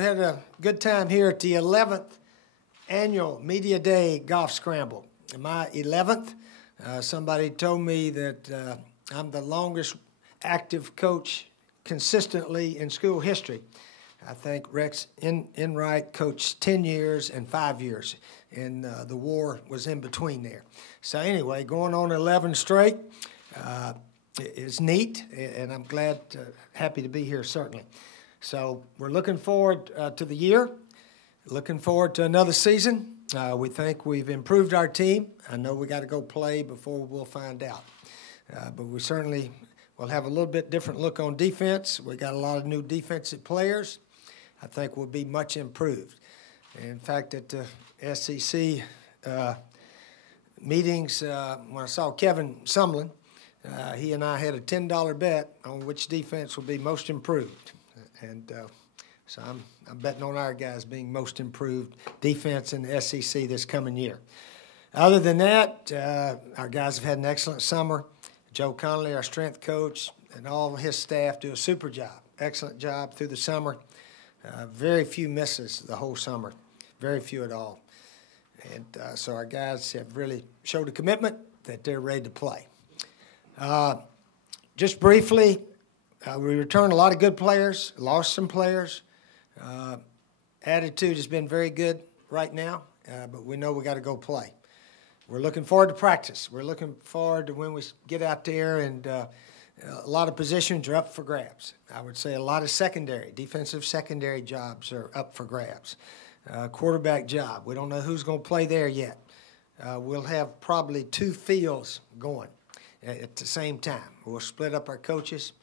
we had a good time here at the 11th Annual Media Day Golf Scramble. My 11th, somebody told me that I'm the longest active coach consistently in school history. I think Rex Enright coached 10 years and 5 years, and the war was in between there. So anyway, going on 11 straight is neat, and I'm happy to be here, certainly. So we're looking forward to the year, looking forward to another season. We think we've improved our team. I know we got to go play before we'll find out. But we certainly will have a little bit different look on defense. We got a lot of new defensive players. I think we'll be much improved. In fact, at the SEC meetings, when I saw Kevin Sumlin, he and I had a $10 bet on which defense will be most improved. And so I'm betting on our guys being most improved defense in the SEC this coming year. Other than that, our guys have had an excellent summer. Joe Connolly, our strength coach, and all of his staff do a super job, excellent job through the summer. Very few misses the whole summer, very few at all. And so our guys have really showed a commitment that they're ready to play. Just briefly, we returned a lot of good players, lost some players. Attitude has been very good right now, but we know we got to go play. We're looking forward to practice. We're looking forward to when we get out there, and a lot of positions are up for grabs. I would say a lot of defensive secondary jobs are up for grabs. Quarterback job, we don't know who's going to play there yet. We'll have probably 2 fields going at the same time. We'll split up our coaches.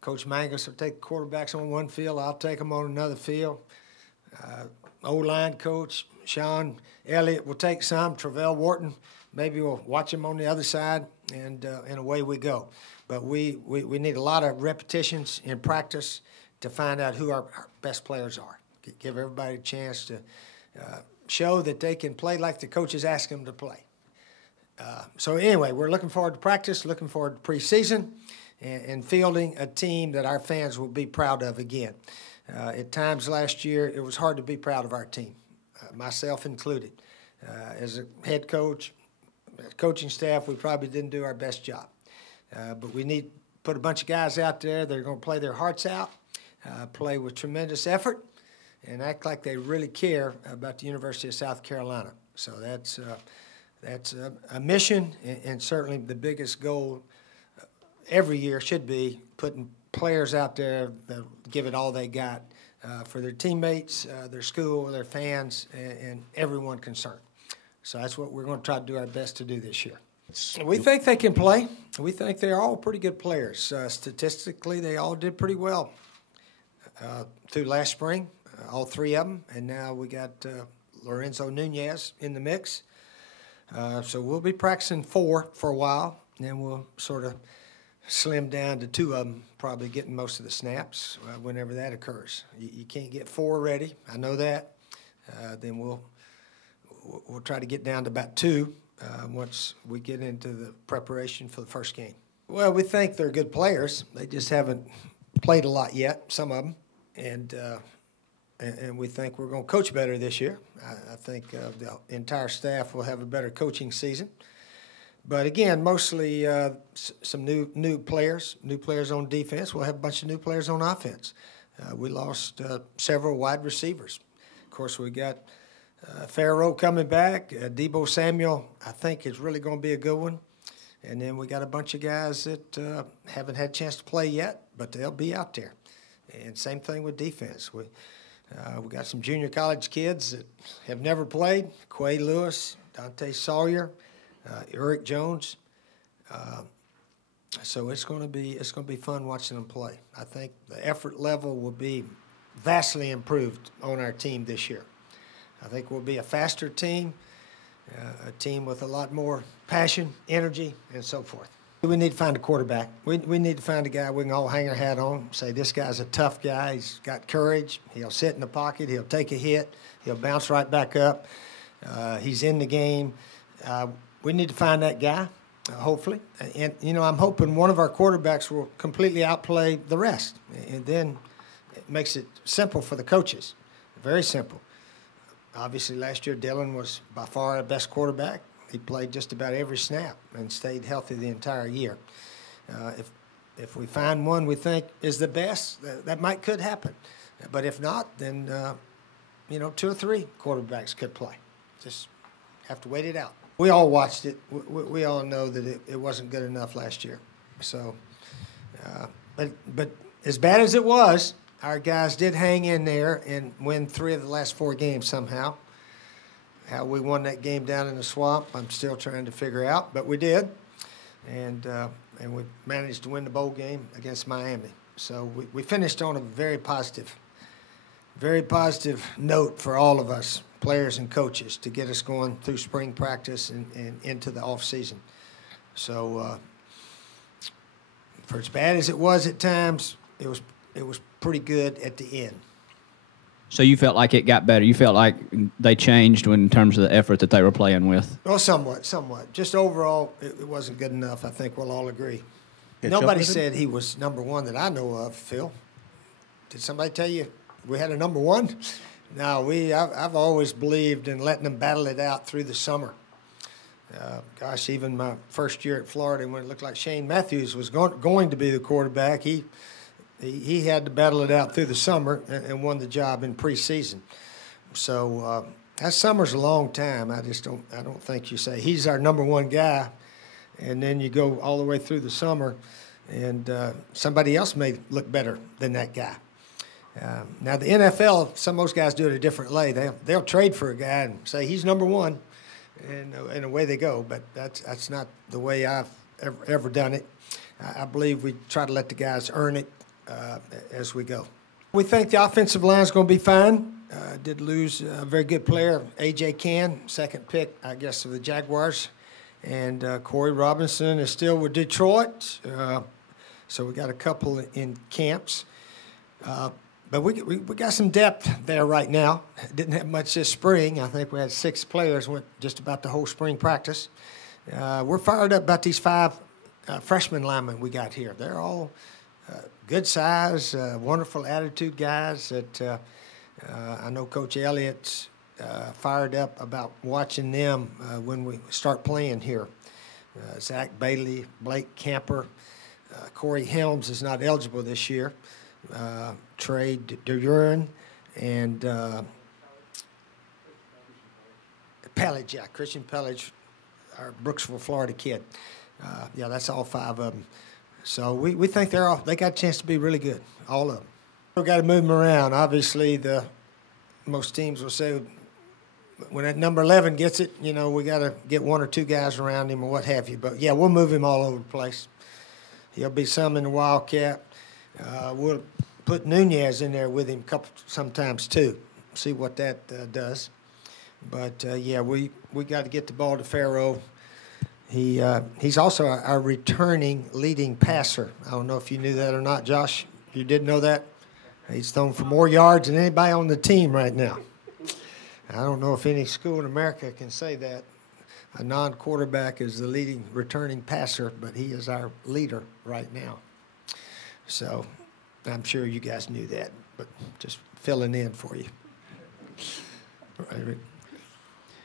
Coach Mangus will take the quarterbacks on one field. I'll take them on another field. O-line coach Sean Elliott will take some. Travell Wharton, maybe we'll watch him on the other side, and away we go. But we need a lot of repetitions in practice to find out who our best players are. Give everybody a chance to show that they can play like the coaches ask them to play. So anyway, we're looking forward to practice, looking forward to preseason, and fielding a team that our fans will be proud of again. At times last year, it was hard to be proud of our team, myself included. As a head coach, coaching staff, we probably didn't do our best job. But we need to put a bunch of guys out there that are going to play their hearts out, play with tremendous effort, and act like they really care about the University of South Carolina. So that's a mission, and certainly the biggest goal every year should be putting players out there that give it all they got for their teammates, their school, their fans, and everyone concerned. So that's what we're going to try to do our best to do this year. We think they can play. We think they're all pretty good players. Statistically, they all did pretty well through last spring, all 3 of them, and now we got Lorenzo Nunez in the mix. So we'll be practicing 4 for a while, and then we'll sort of slim down to 2 of them, probably getting most of the snaps whenever that occurs. You can't get 4 ready. I know that. Then we'll try to get down to about 2 once we get into the preparation for the first game. Well, we think they're good players. They just haven't played a lot yet, some of them, and we think we're going to coach better this year. I think the entire staff will have a better coaching season. But again, mostly some new players on defense. We'll have a bunch of new players on offense. We lost several wide receivers. Of course, we got Farrow coming back. Debo Samuel, I think, is really going to be a good one. And then we got a bunch of guys that haven't had a chance to play yet, but they'll be out there. And same thing with defense. We got some junior college kids that have never played. Quay Lewis, Dante Sawyer, Eric Jones. So it's going to be fun watching them play. I think the effort level will be vastly improved on our team this year. I think we'll be a faster team, a team with a lot more passion, energy, and so forth. We need to find a quarterback. We need to find a guy we can all hang our hat on, say this guy's a tough guy, he's got courage, he'll sit in the pocket, he'll take a hit, he'll bounce right back up, he's in the game. We need to find that guy, hopefully. And, I'm hoping one of our quarterbacks will completely outplay the rest. And then makes it simple for the coaches, very simple. Obviously, last year Dylan was by far the best quarterback. He played just about every snap and stayed healthy the entire year. If we find one we think is the best, that could happen. But if not, then, 2 or 3 quarterbacks could play. Just have to wait it out. We all watched it. We all know that it wasn't good enough last year. So, but as bad as it was, our guys did hang in there and win 3 of the last 4 games somehow. How we won that game down in the swamp, I'm still trying to figure out, but we did. And we managed to win the bowl game against Miami. So we finished on a very positive note for all of us, players and coaches, to get us going through spring practice and into the off season. So for as bad as it was at times, it was pretty good at the end. So you felt like it got better. You felt like they changed in terms of the effort that they were playing with. Well, somewhat. Just overall, it wasn't good enough. I think we'll all agree. Nobody said he was number 1 that I know of, Phil. Did somebody tell you we had a number 1? No, I've always believed in letting them battle it out through the summer. Gosh, even my first year at Florida, when it looked like Shane Matthews was going to be the quarterback, he had to battle it out through the summer and won the job in preseason. So that summer's a long time. I don't think you say he's our number 1 guy, and then you go all the way through the summer, and somebody else may look better than that guy. Now the NFL, some of those guys do it a different way. They'll trade for a guy and say he's number 1, and away they go. But that's not the way I've ever done it. I believe we try to let the guys earn it as we go. We think the offensive line is going to be fine. Did lose a very good player, A.J. Cann, second pick, I guess, of the Jaguars. And Corey Robinson is still with Detroit. So we got a couple in camps. But we got some depth there right now. Didn't have much this spring. I think we had 6 players, went just about the whole spring practice. We're fired up about these 5 freshman linemen we got here. They're all good size, wonderful attitude guys that I know Coach Elliott's fired up about watching them when we start playing here. Zach Bailey, Blake Camper, Corey Helms is not eligible this year. Trey DeUrin and Pellage, Christian Pellage, our Brooksville, Florida kid. That's all 5 of them. So we think they got a chance to be really good, all of them. We've got to move them around. Obviously, most teams will say when that number 11 gets it, we got to get 1 or 2 guys around him or what have you. But, we'll move him all over the place. He'll be some in the Wildcat. We'll put Nunez in there with him sometimes too, see what that does. But, we got to get the ball to Farrow. He's also our returning leading passer. I don't know if you knew that or not, Josh. You did know that? He's thrown for more yards than anybody on the team right now. I don't know if any school in America can say that. A non-quarterback is the leading returning passer, but he is our leader right now. So I'm sure you guys knew that, but just filling in for you.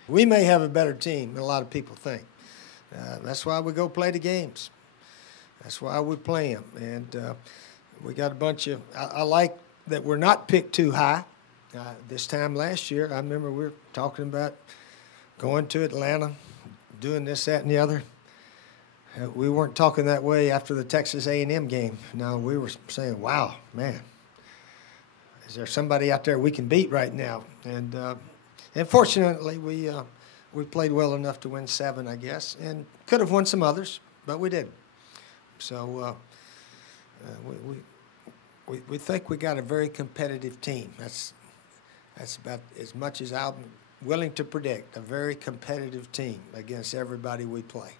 We may have a better team than a lot of people think. That's why we go play the games. That's why we play them. And we got a bunch of – I like that we're not picked too high. This time last year, I remember we were talking about going to Atlanta, doing this, that, and the other. We weren't talking that way after the Texas A&M game. No, we were saying, wow, man, is there somebody out there we can beat right now? And fortunately, we played well enough to win 7, I guess, and could have won some others, but we didn't. So we think we got a very competitive team. That's about as much as I'm willing to predict, a very competitive team against everybody we play.